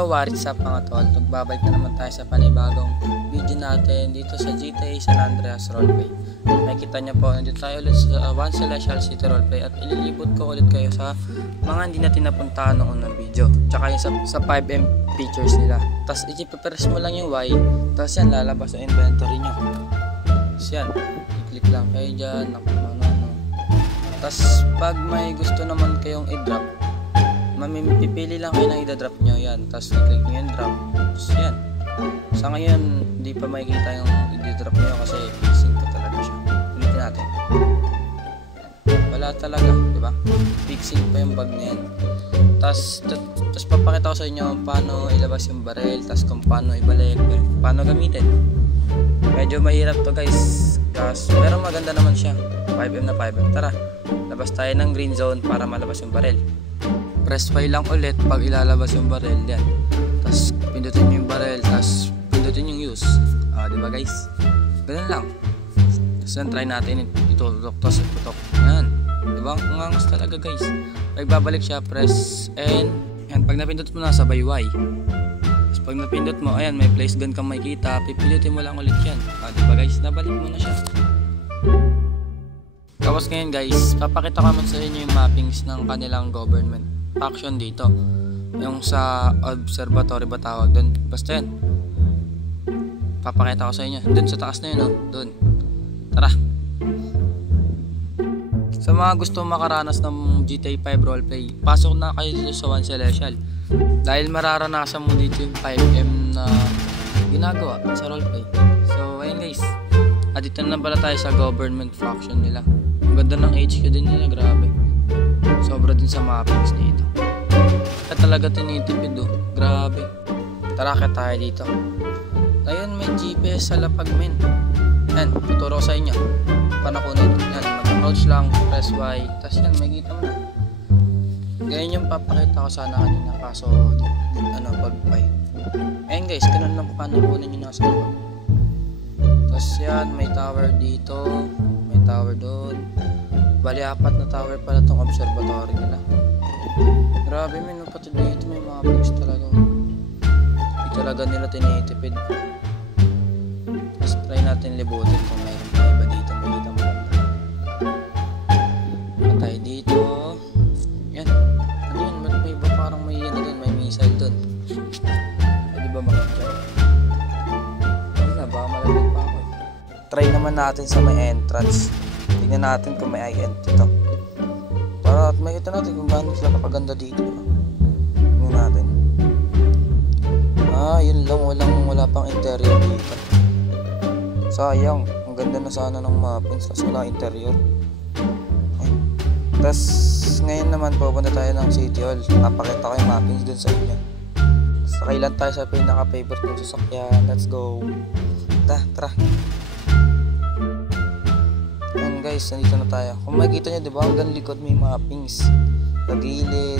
So what's up mga tol, nagbabalik na naman tayo sa panibagong video natin dito sa GTA San Andreas Roleplay. Nakikita nyo po, nandito tayo ulit sa One Celestial City Roleplay at ililibot ko ulit kayo sa mga hindi natin napuntahan noong unang video, tsaka yung sa 5M features nila. Tapos ipipress mo lang yung Y, tapos yan lalabas sa inventory nyo. Tapos yan, i-click lang kayo dyan, tapos pag may gusto naman kayong i-drop, pipili lang kayo ng i-drop nyo yan, tapos i-click nyo yung drop. Tapos yan, sa ngayon hindi pa makikita yung i-drop nyo kasi fixing pa talaga siya. Ulitin natin, wala talaga, diba? Fixing pa yung bug na yan. Tapos papakita ko sa inyo paano ilabas yung barrel, tapos kung paano ibalik, paano gamitin. Medyo mahirap to guys, pero maganda naman siya. 5M na 5M. Tara, labas tayo ng green zone para malabas yung barrel. Press Y lang ulit pag ilalabas yung barrel yan. Tapos pindutin nyo yung barrel, tapos pindutin yung use. Diba guys? Ganun lang. Tapos yan, try natin itutok, tapos itutok. Yan, diba? Ungangas talaga guys. Pag babalik siya, press N. Yan, pag napindot mo na, sabay Y. Tapos pag napindot mo, ayan, may place gun kang makikita, pipindutin mo lang ulit yan. Diba guys? Nabalik mo na siya. Tapos ngayon guys, papakita ko naman sa inyo yung mappings ng kanilang government faction dito. Yung sa observatory ba tawag doon? Basta yan, papakita ko sa inyo. Doon sa taas na yun, doon. Tara. Sa mga gusto makaranas ng GTA 5 roleplay, pasok na kayo dito sa One Celestial. Dahil mararanasan mo dito yung 5M na ginagawa sa roleplay. So ayun guys, dito na pala tayo sa government faction nila. Ang ganda ng HQ din nila, grabe. Sobra din sa mappings dito. Kaya talaga tinitipid grabe. Tara ka tayo dito. Ayun, may GPS sa lapag men. Yan, tuturo ko sa inyo. Panakunin. Yan, mag-approach lang, press Y. Tapos yan, may kita mo na. Ganyan yung papakita ko sana kanina. Kaso, pag-Y. Ayun guys, ganun lang panakunin nyo nasa lapag. Tapos yan, may tower dito, may tower doon. Bali 4 na tower pala itong observatory nila. Grabe men, pati dito may mga views talaga. Hindi talaga nila tinitipid. Tapos try natin libutin kung mayroon pa iba dito, makita mo lang. Patay dito. Yan, ano yun, may iba parang may yan doon, may missile doon. Pwede ba makikita? Baka malamig pa ako. Try naman natin sa may entrance. Tingnan natin kung may INT ito. Para makita natin kung gaano sila kapaganda dito. Tingnan natin. Yun lang, wala pang interior dito. Sayang, ang ganda na sana ng mappings kasi wala interior. Tapos ngayon naman pupunta tayo ng City Hall. Napakita ko yung mappings dun sa inyo. Sakay lang tayo sa pinaka-favorite kong sasakyan. Let's go. Tara. Yan guys, nandito na tayo. Kung makikita nyo, diba, hanggang likod may mappings sa gilid.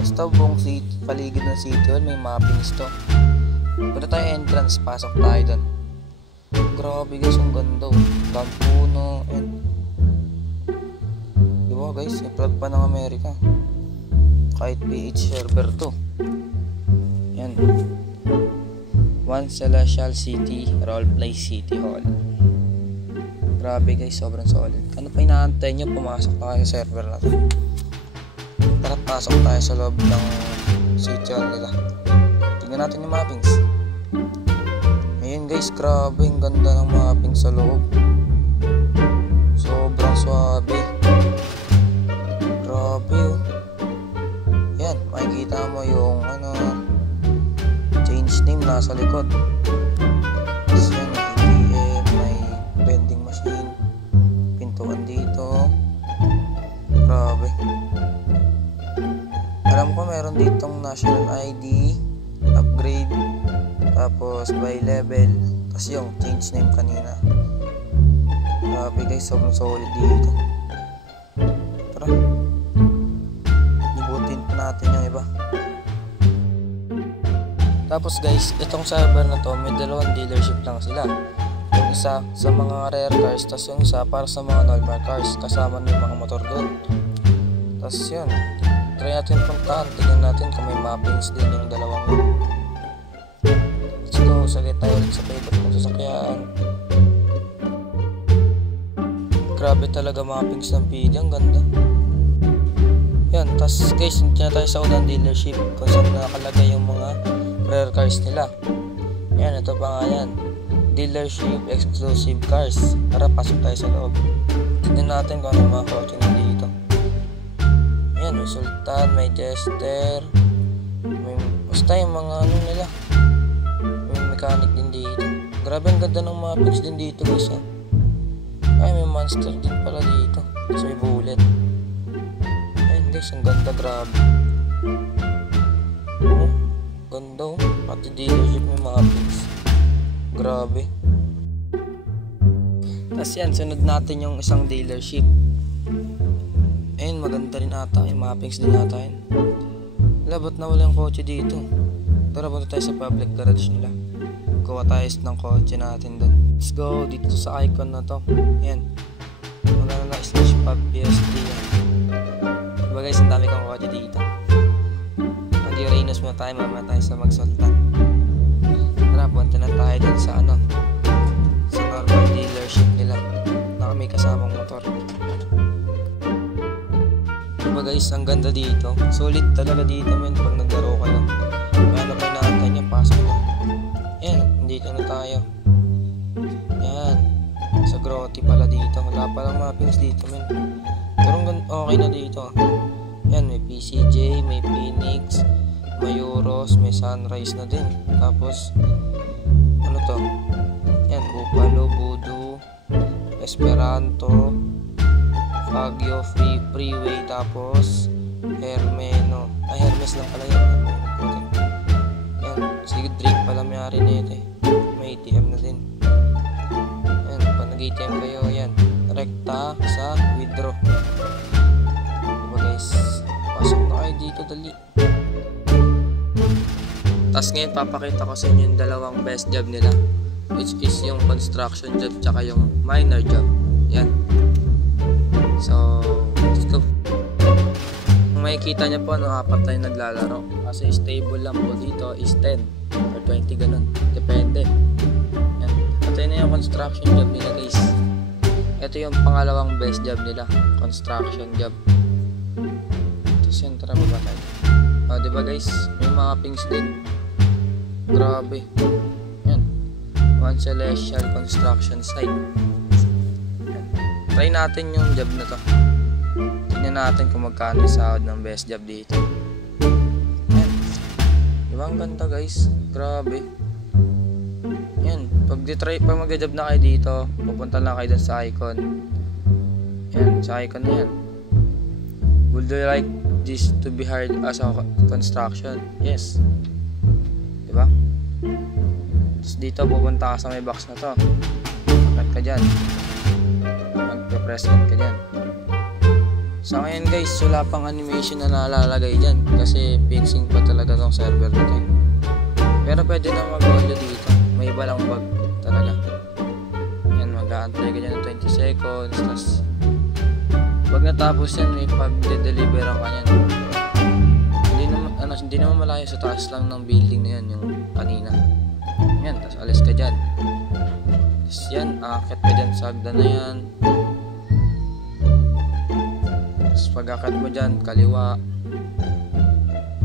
Basta buong paligid ng City Hall may mappings to. Punta tayo entrance, pasok tayo dun. Grabe guys, ang ganda. Dami puno. Diba guys, i-plug pa ng Amerika. Kahit PH server to. Yan, One Celestial City Roleplay City Hall. Grabe guys, sobrang solid. Ano pa inaantay nyo? Pumasok na kayo sa server na to. Tara, pasok tayo sa loob ng City Hall nila. Tingnan natin yung mappings. Ayun guys, grabe, ang ganda ng mappings sa loob. Sobrang swabe. Grabe yan, makikita mo yung change name nasa likod. Tapos yan, ATM, may vending machine, pintuan dito. Grabe. Alam ko meron ditong national ID, upgrade, tapos by level, tapos yung change name kanina. Grabe guys, sobrang solid dito. Tara, libutin pa natin yung iba. Tapos guys, itong server na to, may dalawang dealership lang sila. Yung isa sa mga rare cars, tapos yung isa para sa mga normal cars, kasama ng mga motor doon. Tapos yun, try natin puntahan. Tingnan natin kung may mappings din yung dalawang yun. Let's go, sagay tayo ulit sa favorite kong sasakyan. Grabe talaga mappings ng PD, ang ganda. Yan, tas guys, hindi na tayo sa unang dealership kung saan nakalagay yung mga rare cars nila. Yan, ito pa nga yan, dealership exclusive cars. Tara, pasok tayo sa loob. Tignan natin kung ano yung mga kotse nandito. Yan, may Sultan, may Jester, may basta yung mga ano nila, may mechanic din dito. Grabe, ang ganda ng mappings din dito guys. Ay, may monster din pala dito. Tapos may bullet. Ayun guys, ang ganda, grabe. Oh, ganda oh. Pati dealership may mappings. Grabe. Tapos yan, sunod natin yung isang dealership. Ayun, maganda rin ata. Yung mappings din ata yun. Wala, ba't nawala yung kotse dito? Tara, punta tayo sa public garage nila. Kuha tayo ng kotse natin doon. Let's go, dito sa icon na to. Ayan, wala na /pub PSD yan. Diba guys, ang dami kong kotse dito. Mag-Uranus muna tayo, mamaya tayo sa Magsultan. Tara, punta na tayo dun sa ano, sa normal dealership nila na may kasamang motor. Diba guys, ang ganda dito. Solid talaga dito men pag naglaro kayo. Kaya ano pa inaantay nyo, pasok na. Ayan, dito na tayo. Yan, sa Grotty pala dito. Wala palang mappings dito men. Pero okay na dito. Yan, may PCJ, may Phoenix, may Euros, may Sunrise na din. Tapos ano to? Yan, Buffalo, Voodoo, Esperanto, Baguio, Freeway, tapos Hermeno. Ay, Hermes lang pala yun. Yan, sige, Drake pala may-ari nito eh. May ATM na din. Yan, pag nag-ATM kayo, yan, rekta sa withdraw. Diba guys, pasok na kayo dito, dali. Tapos ngayon papakita ko sa inyo yung dalawang best job nila, which is yung construction job tsaka yung minor job. Yan. So, let's go. Kung makikita nyo po, apat tayo naglalaro. Kasi stable lang po dito is 10 or 20 ganun. Depende. Yan. Ito na yung construction job nila guys. Ito yung pangalawang best job nila. Construction job. Tapos yan, tara baba tayo. Diba guys, may mga pings din. Grabe. Yan. One Celestial Construction Site. Yan. Try natin yung job na to. Tignan natin kung magkano yung sahod ng best job dito. Yan. Diba ang ganda guys? Grabe. Yan. Pag mag-job na kayo dito, pupunta lang kayo dun sa icon. Yan. Sa icon na yan. Would you like this to be hired as a construction? Yes. Diba? Tapos dito pupunta ka sa may box na to. Cut ka dyan. Magpe-press cut ka dyan. Sa ngayon guys, wala pang animation na nalalagay dyan kasi fixing pa talaga tong server na to. Pero pwede na mag-audio dito. May iba lang bug talaga. Yan, mag-aantay ka dyan ng 20 seconds. Tapos pag natapos yan, may pag-deliveran ka yan. Hindi naman malayo, sa taas lang ng building na yan, yung kanina. Yan, tapos alis ka dyan. Tapos yan, akit ka dyan sa hagdan na yan. Tapos pag akit mo dyan, kaliwa.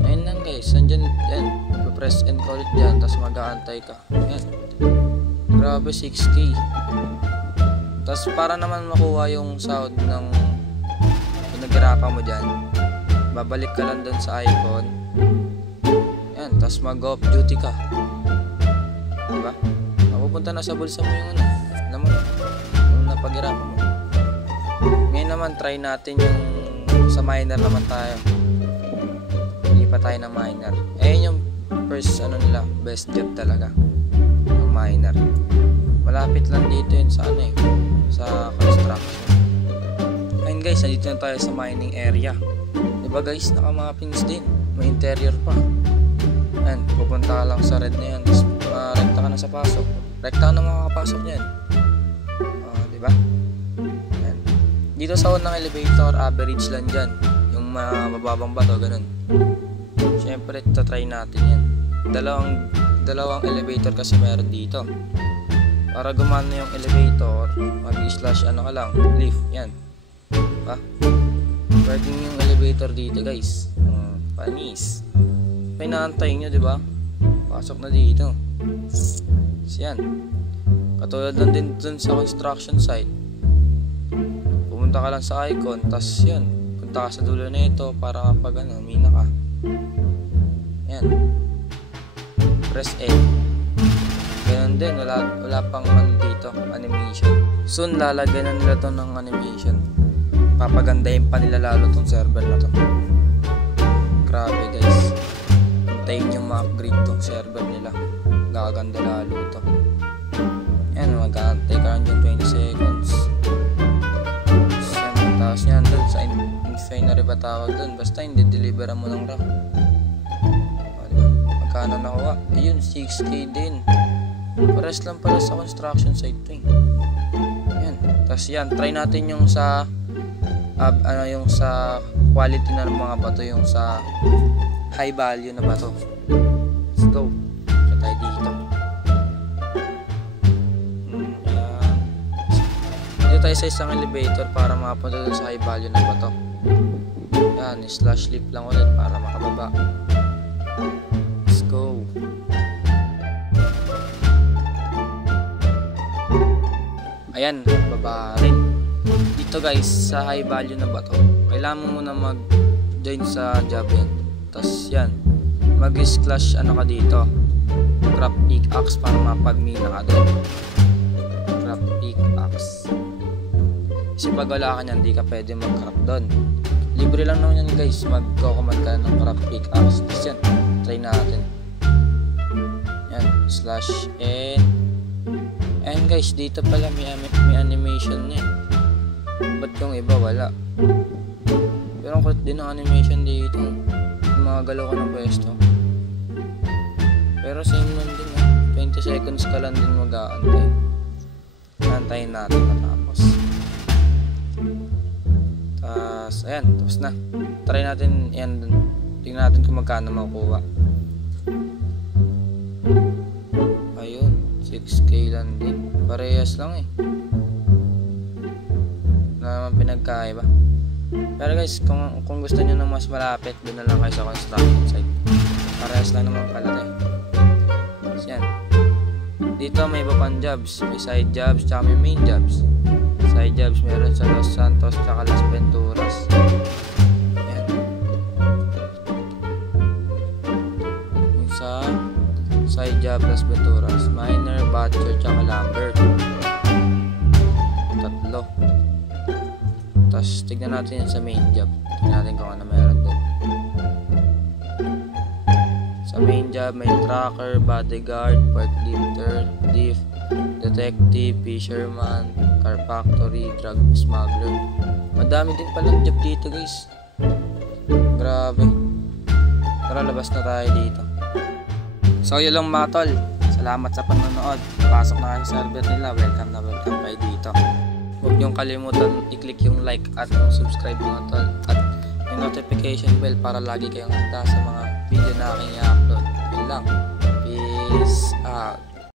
Ayun lang guys, nandyan, yan. Press and call it dyan, tapos mag-aantay ka. Yan. Grabe, 6K. Tapos para naman makuha yung sound ng pinaghirapan mo dyan, babalik ka lang dun sa icon. Yan, tapos mag-off duty ka. Diba? Mapupunta na sa bulsa mo yung ano, alam mo, yung napaghirapan mo. Ngayon naman, try natin yung sa minor naman tayo. Hindi pa tayo ng minor. Ayun yung first ano nila, best job talaga, yung minor. Malapit lang dito yun sa ano eh, sa construction. Ayun guys, nandito na tayo sa mining area. Diba guys, naka-mappings din, may interior pa. Ayan, pupunta ka lang sa red na yan, tapos rekta ka na sa pasok. Rekta ka na makakapasok yan. Diba? Ayan. Dito sa unang elevator, average lang dyan yung mababang bato, ganun. Siyempre, try natin yan. Dalawang elevator kasi meron dito. Para gumana yung elevator, mag-slash ano ka lang, lift, yan. Pa? Working yung elevator dito, guys. Panis. May naantay nyo, di ba? Pasok na dito. So, yan. Katulad lang din dun sa construction site. Pumunta ka lang sa icon, tas yan. Punta ka sa dulo na ito para kapag mina ka. Yan. Press A. Ganun din, wala pang dito, animation. Soon lalagyan na nila to ng animation. Papagandahin pa nila lalo tong server na to. Grabe guys. Hintayin nyo ma-upgrade tong server nila. Gaganda lalo to. Yan, mag-aantay ka lang dyan 20 seconds. Yan, tapos yan dun sa infinary ba tawag dun? Basta hindi deliveran mo ng RAM. Magkano nakuha? Ayun, 6K din. Pares lang pala sa construction site to. Yan. Tapos yan, try natin yung sa yung sa quality na ng mga bato, yung sa high value na bato. Let's go. So tayo dito. Yan. Dito tayo sa isang elevator para makapunta dun sa high value na bato. Yan, slash lift lang ulit para makababa. Let's go. Ayan, baba rin. Dito guys, sa high value na bato, kailangan mo muna mag-join sa job yan. Tapos yan, mag-slash ano ka dito, craft pickaxe para mapagmina ka doon. Craft pickaxe. Kasi pag wala ka nyan, di ka pwede mag-craft doon. Libre lang naman yan guys, mag-command ka ng craft pickaxe. Tapos yan, try natin. Yan, slash N. And guys, dito pala may animation na eh. Ba't yung iba wala? Pero ang kulit din ang animation dito. Gumagalaw ka ng pwesto. Pero same lang din eh. 20 seconds ka lang din mag-aantay. Antayin natin matapos. Tapos, ayan, tapos na. Try natin yan. Tingnan natin kung magkano makukuha. Ayun, 6K lang din. Parehas lang eh. Na naman pinagkaiba. Pero guys, kung gusto nyo ng mas malapit, doon na lang kayo sa construction site. Parehas lang naman pala tayo. So yan. Dito may iba pang jobs. May side jobs, tsaka may main jobs. Side jobs meron sa Los Santos, tsaka Las Venturas. Yan. Yung sa side job, Las Venturas, miner, butcher, tsaka lumber. Tatlo. Tapos tignan natin yan sa main job. Tignan natin kung ano meron doon. Sa main job may tracker, bodyguard, forklifter, thief, detective, fisherman, car factory, drug smuggler. Madami din palang job dito guys. Grabe. Tara, labas na tayo dito. So yun lang mga tol. Salamat sa panonood. Pasok na kayo sa server nila. Welcome na welcome kayo dito. Huwag niyong kalimutan i-click yung like at yung subscribe mga tol. At yung notification bell para lagi kayong handa sa mga video na aking i-upload. Yun lang. Peace out.